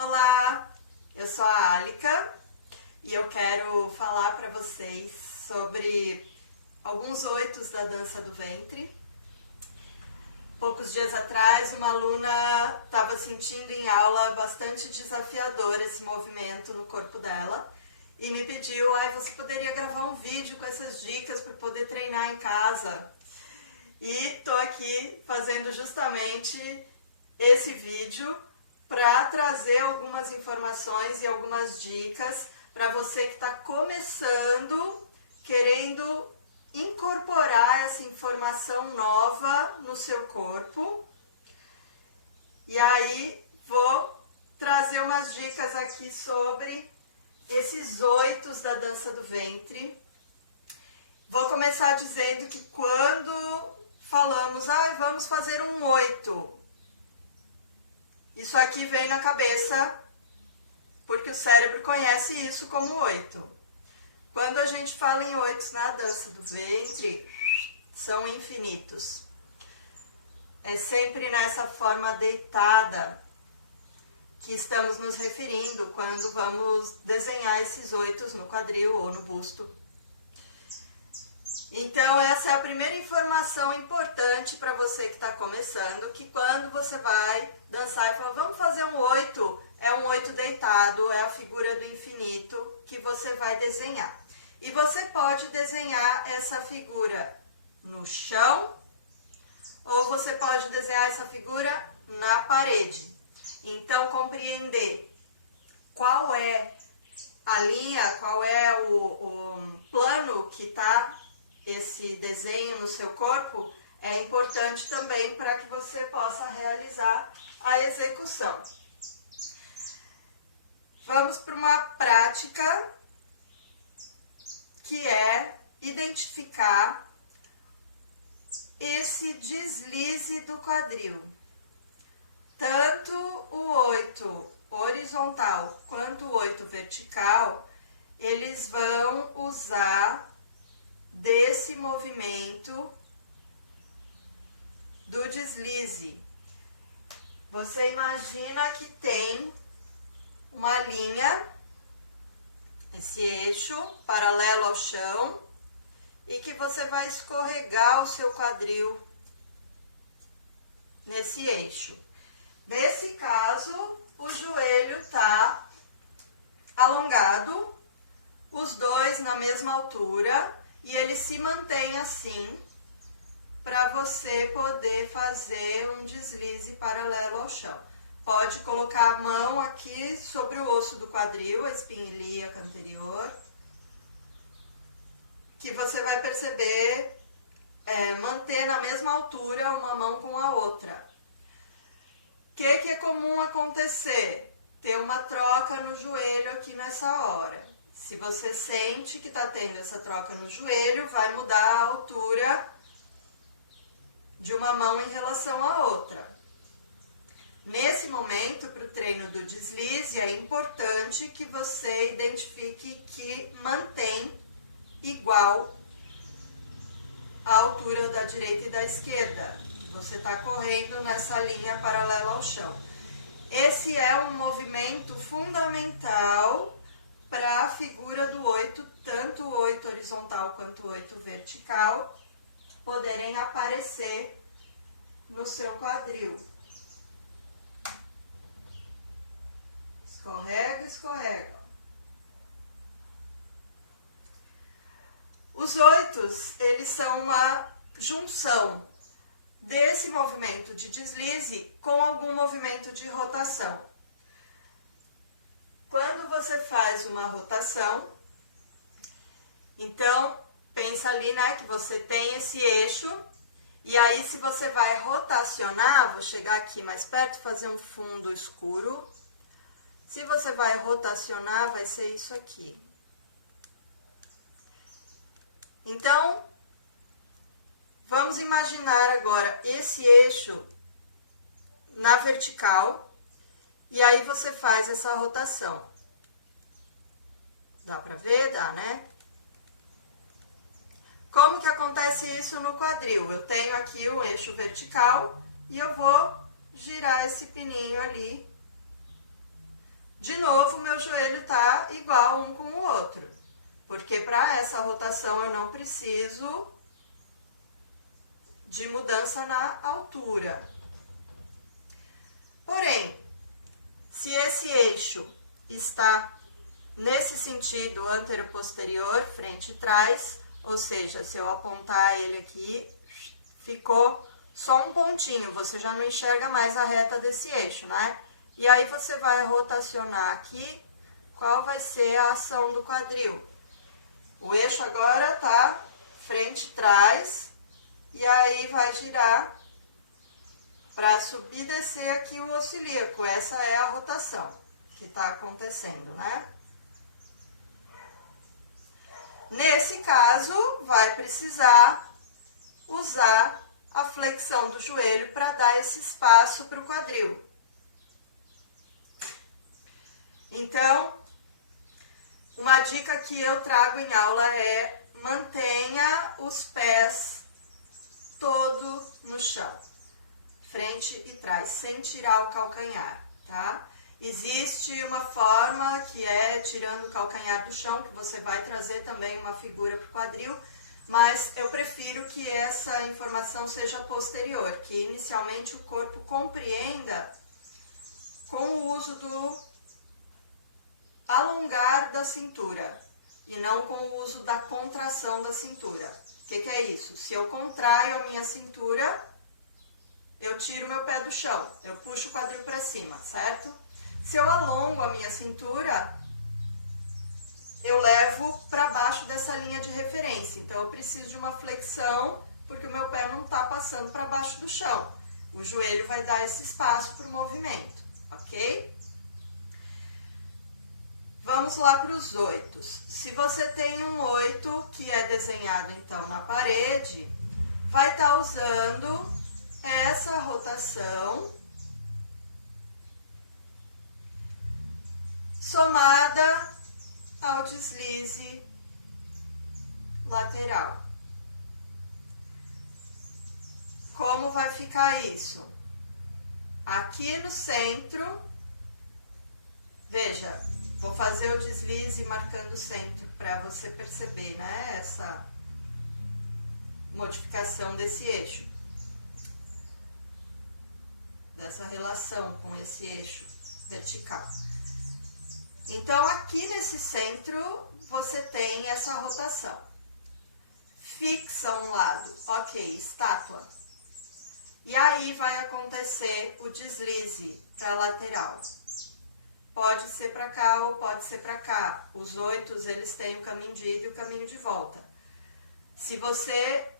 Olá, eu sou a Alika e eu quero falar para vocês sobre alguns oitos da dança do ventre. Poucos dias atrás, uma aluna estava sentindo em aula bastante desafiador esse movimento no corpo dela e me pediu, você poderia gravar um vídeo com essas dicas para poder treinar em casa? E estou aqui fazendo justamente esse vídeo para trazer algumas informações e algumas dicas para você que está começando, querendo incorporar essa informação nova no seu corpo. E aí vou trazer umas dicas aqui sobre esses oitos da dança do ventre. Vou começar dizendo que quando falamos, vamos fazer um oito, isso aqui vem na cabeça, porque o cérebro conhece isso como oito. Quando a gente fala em oitos na dança do ventre, são infinitos. É sempre nessa forma deitada que estamos nos referindo quando vamos desenhar esses oitos no quadril ou no busto. Então, essa é a primeira informação importante para você que está começando, que quando você vai dançar e falar, vamos fazer um oito, é um oito deitado, é a figura do infinito que você vai desenhar. E você pode desenhar essa figura no chão, ou você pode desenhar essa figura na parede. Então, compreender qual é a linha, qual é o plano que está esse desenho no seu corpo é importante também para que você possa realizar a execução. Vamos para uma prática que é identificar esse deslize do quadril. Tanto o oito horizontal quanto o oito vertical, eles vão usar desse movimento do deslize. Você imagina que tem uma linha, esse eixo paralelo ao chão, e que você vai escorregar o seu quadril nesse eixo. Nesse caso, o joelho está alongado, os dois na mesma altura, e ele se mantém assim para você poder fazer um deslize paralelo ao chão. Pode colocar a mão aqui sobre o osso do quadril, a espinha ilíaca anterior, que você vai perceber manter na mesma altura uma mão com a outra. O que é comum acontecer? Ter uma troca no joelho aqui nessa hora. Se você sente que está tendo essa troca no joelho, vai mudar a altura de uma mão em relação à outra. Nesse momento, para o treino do deslize, é importante que você identifique que mantém igual a altura da direita e da esquerda. Você está correndo nessa linha paralela ao chão. Esse é um movimento fundamental para a figura do oito, tanto o oito horizontal quanto o oito vertical, poderem aparecer no seu quadril. Escorrega, escorrega. Os oitos, eles são uma junção desse movimento de deslize com algum movimento de rotação. Quando você faz uma rotação, então pensa ali, que você tem esse eixo, e aí se você vai rotacionar, vou chegar aqui mais perto, fazer um fundo escuro. Se você vai rotacionar, vai ser isso aqui. Então, vamos imaginar agora esse eixo na vertical, e aí você faz essa rotação. Dá pra ver? Dá, né? Como que acontece isso no quadril? Eu tenho aqui o eixo vertical e eu vou girar esse pininho ali de novo meu joelho está igual um com o outro, porque para essa rotação eu não preciso de mudança na altura. Porém, se esse eixo está nesse sentido antero-posterior, frente e trás, ou seja, se eu apontar ele aqui, ficou só um pontinho, você já não enxerga mais a reta desse eixo, né? E aí você vai rotacionar aqui, qual vai ser a ação do quadril. O eixo agora está frente e trás, e aí vai girar para subir e descer aqui o osso ilíaco. Essa é a rotação que está acontecendo, né? Nesse caso, vai precisar usar a flexão do joelho para dar esse espaço para o quadril. Então, uma dica que eu trago em aula é: mantenha os pés todo no chão, frente e trás, sem tirar o calcanhar, tá? Existe uma forma que é tirando o calcanhar do chão, que você vai trazer também uma figura para o quadril, mas eu prefiro que essa informação seja posterior, que inicialmente o corpo compreenda com o uso do alongar da cintura e não com o uso da contração da cintura. O que é isso? Se eu contraio a minha cintura, eu tiro meu pé do chão, eu puxo o quadril para cima, certo? Se eu alongo a minha cintura, eu levo para baixo dessa linha de referência. Então, eu preciso de uma flexão, porque o meu pé não está passando para baixo do chão. O joelho vai dar esse espaço para o movimento, ok? Vamos lá para os oitos. Se você tem um oito que é desenhado, então, na parede, vai estar usando essa rotação somada ao deslize lateral. Como vai ficar isso? Aqui no centro, veja, vou fazer o deslize marcando o centro para você perceber, né, essa modificação desse eixo, dessa relação com esse eixo vertical. Então, aqui nesse centro, você tem essa rotação. Fixa um lado, ok, estátua. E aí vai acontecer o deslize para a lateral. Pode ser para cá ou pode ser para cá. Os oitos, eles têm o caminho de ida e o caminho de volta. Se você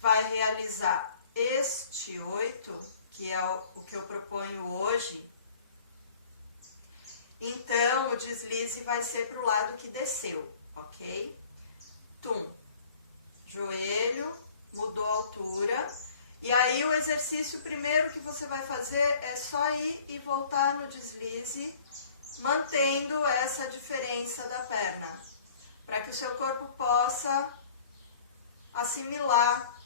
vai realizar este oito, que é o que eu proponho hoje, então o deslize vai ser para o lado que desceu, ok? Tum. Joelho, mudou a altura. E aí o exercício primeiro que você vai fazer é só ir e voltar no deslize, mantendo essa diferença da perna, para que o seu corpo possa assimilar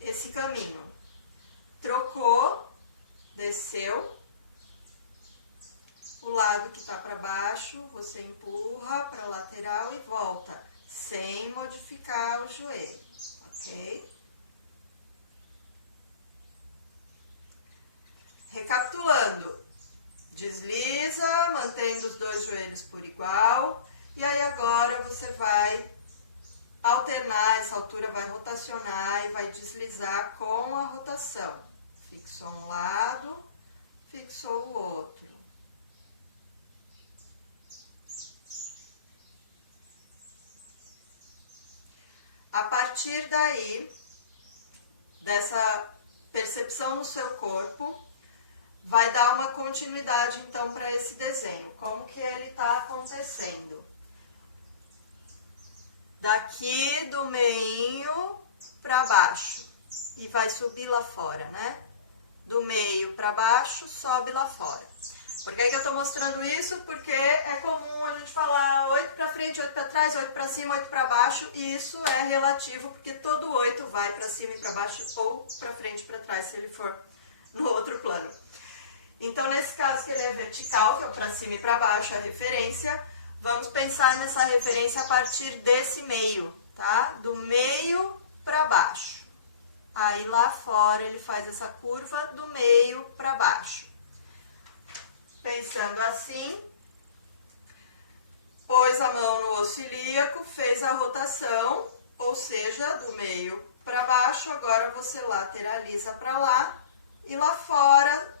esse caminho. Trocou, desceu, o lado que está para baixo, você empurra para a lateral e volta, sem modificar o joelho, ok? Recapitulando, desliza, mantendo os dois joelhos por igual, e aí agora você vai alternar, essa altura vai rotacionar e vai deslizar com a rotação. Fixou um lado, fixou o outro. A partir daí, dessa percepção no seu corpo, vai dar uma continuidade então para esse desenho. Como que ele está acontecendo? Daqui do meinho para baixo e vai subir lá fora, né? Do meio para baixo, sobe lá fora. Por que eu estou mostrando isso? Porque é comum a gente falar 8 para frente, 8 para trás, 8 para cima, 8 para baixo, e isso é relativo, porque todo 8 vai para cima e para baixo ou para frente e para trás, se ele for no outro plano. Então, nesse caso que ele é vertical, que é para cima e para baixo a referência, vamos pensar nessa referência a partir desse meio, tá? Do meio para baixo. Aí lá fora ele faz essa curva do meio para baixo. Pensando assim, pôs a mão no osso ilíaco, fez a rotação, ou seja, do meio para baixo, agora você lateraliza para lá e lá fora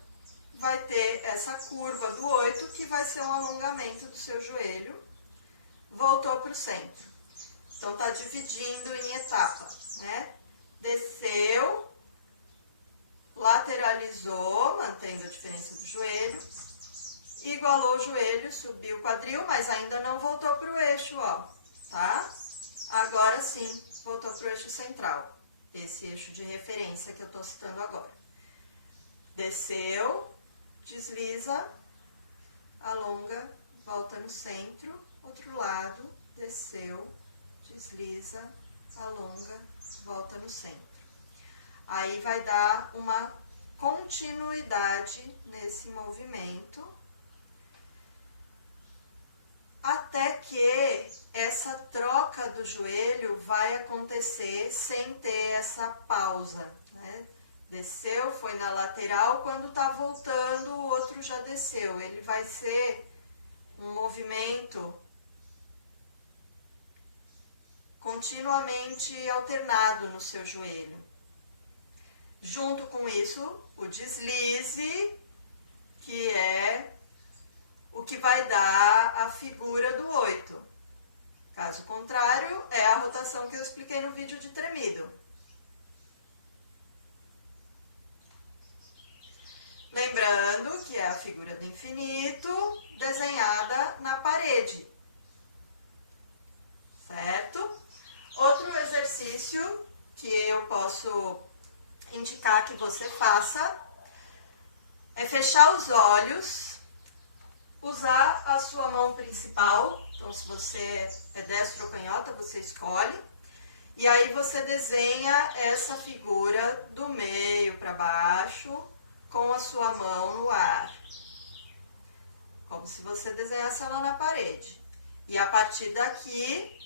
vai ter essa curva do 8 que vai ser um alongamento do seu joelho, voltou para o centro. Então está dividindo em etapas, né? Desceu, lateralizou, mantendo a diferença do joelho, igualou o joelho, subiu o quadril, mas ainda não voltou para o eixo, ó, tá? Agora sim, voltou para o eixo central, esse eixo de referência que eu estou citando agora. Desceu, desliza, alonga, volta no centro, outro lado, desceu, desliza, alonga, volta no centro. Aí vai dar uma continuidade nesse movimento, até que essa troca do joelho vai acontecer sem ter essa pausa, né? Desceu, foi na lateral, quando está voltando o outro já desceu. Ele vai ser um movimento continuamente alternado no seu joelho. Junto com isso, o deslize, que é o que vai dar a figura do 8. Caso contrário, é a rotação que eu expliquei no vídeo de tremido. Lembrando que é a figura do infinito desenhada na parede. Certo? Outro exercício que eu posso indicar que você faça é fechar os olhos, usar a sua mão principal. Então, se você é destro ou canhota, você escolhe. E aí você desenha essa figura do meio para baixo com a sua mão no ar. Como se você desenhasse ela na parede. E a partir daqui,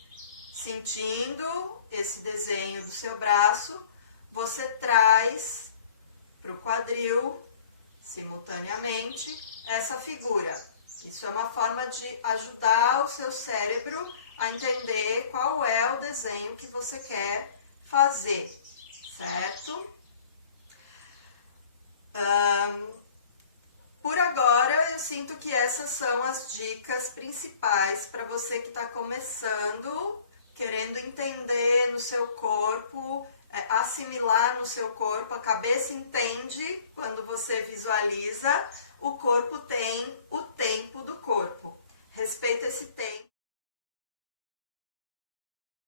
sentindo esse desenho do seu braço, você traz para o quadril, simultaneamente, essa figura. Isso é uma forma de ajudar o seu cérebro a entender qual é o desenho que você quer fazer, certo? Por agora, eu sinto que essas são as dicas principais para você que está começando, querendo entender no seu corpo, assimilar no seu corpo. A cabeça entende quando você visualiza, o corpo tem